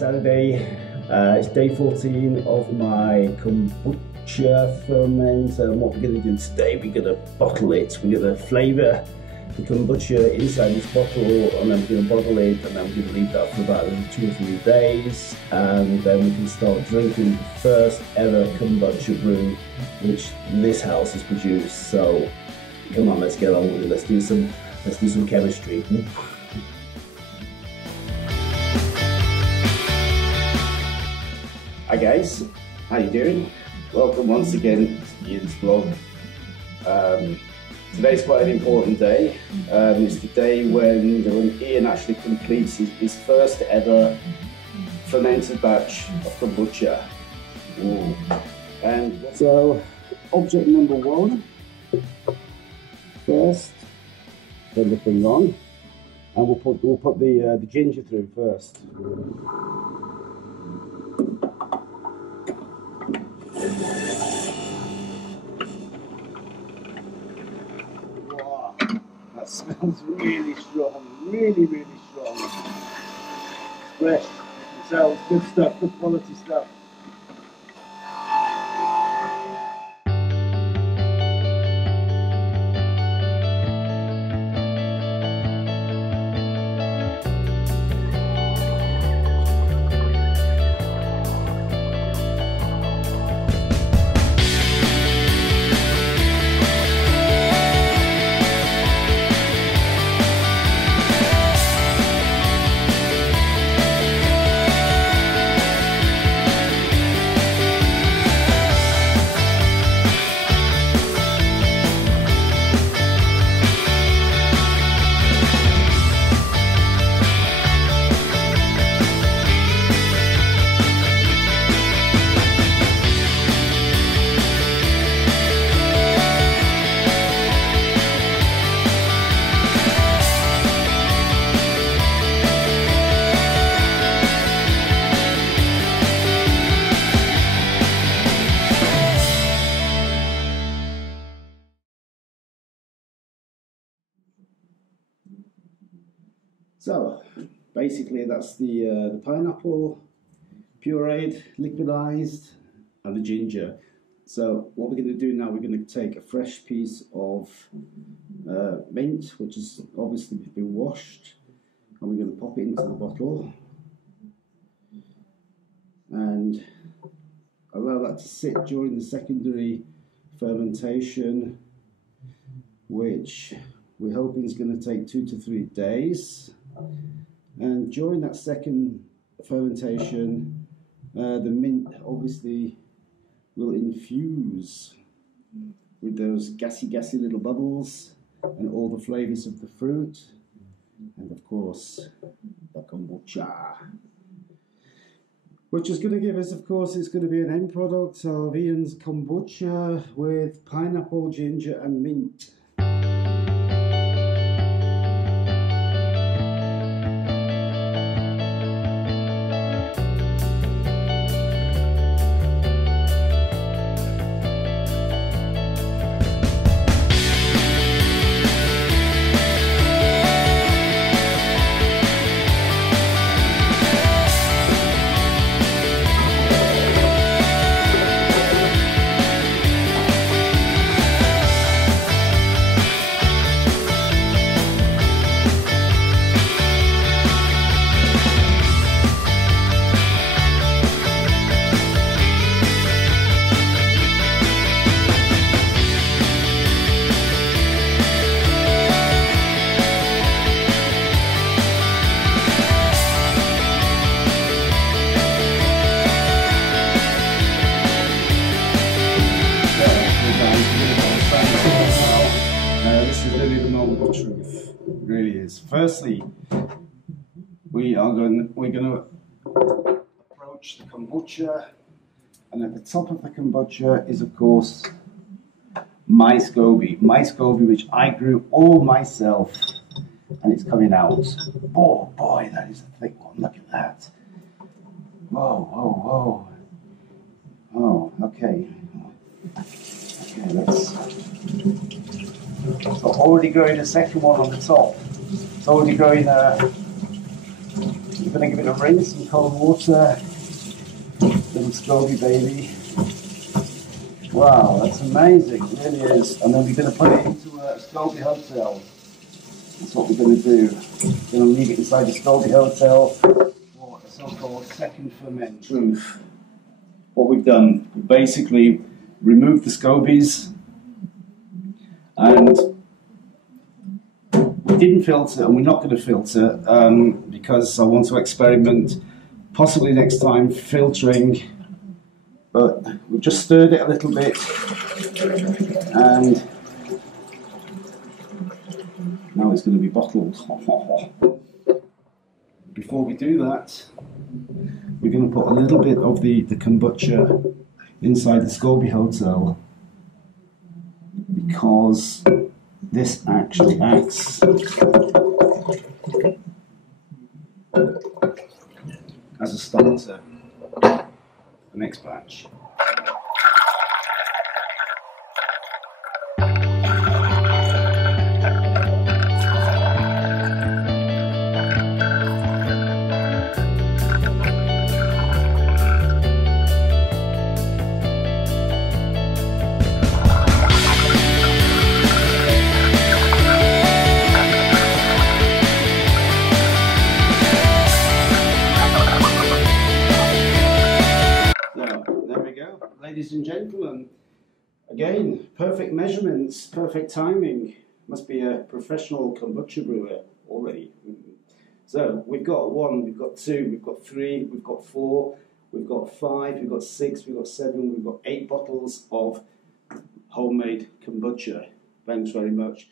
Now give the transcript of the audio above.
Saturday. It's day 14 of my kombucha ferment, and what we're going to do today, we're going to bottle it. We're going to flavour the kombucha inside this bottle, and then we're going to bottle it, and then we're going to leave that for about 2 or 3 days, and then we can start drinking the first ever kombucha brew which this house has produced. So come on, let's get on with it. Let's do some chemistry. Hi guys, how you doing? Welcome once again to Ian's vlog. Today's quite an important day. It's the day when Ian actually completes his first ever fermented batch of kombucha. Ooh. And so, object number 1, first, turn the thing on, and we'll put the ginger through first. Wow, that smells really strong, really strong. It's fresh, you can tell it's good stuff, good quality stuff. So basically that's the pineapple pureed, liquidized, and the ginger. So what we're going to do now, we're going to take a fresh piece of mint, which has obviously been washed, and we're going to pop it into the bottle and allow that to sit during the secondary fermentation, which we're hoping is going to take 2 to 3 days. And during that second fermentation, the mint obviously will infuse with those gassy little bubbles and all the flavours of the fruit, and of course the kombucha, which is going to give us, of course, it's going to be an end product of Ian's kombucha with pineapple, ginger and mint. This is really the moment of truth. It really is. Firstly, we're going to approach the kombucha, and at the top of the kombucha is, of course, my SCOBY, which I grew all myself, and it's coming out. Oh boy, that is a thick one. Look at that. Whoa. Oh, okay. Okay, let's. So already growing a second one on the top. It's already growing a We're going to give it a rinse in cold water. Little Stroby baby. Wow, that's amazing, it really is. And then we're going to put it into a Stroby hotel. That's what we're going to do. We're going to leave it inside the Stroby hotel for a so-called second ferment. Truth. What we've done, we basically removed the scobies and we didn't filter, and we're not going to filter because I want to experiment, possibly next time, filtering. But we've just stirred it a little bit, and now it's going to be bottled. Before we do that, we're going to put a little bit of the kombucha inside the Scoby Hotel, because this actually acts as a starter for the next batch. Ladies and gentlemen, again, perfect measurements, perfect timing. Must be a professional kombucha brewer already. So we've got 1, we've got 2, we've got 3, we've got 4, we've got 5, we've got 6, we've got 7, we've got 8 bottles of homemade kombucha. Thanks very much.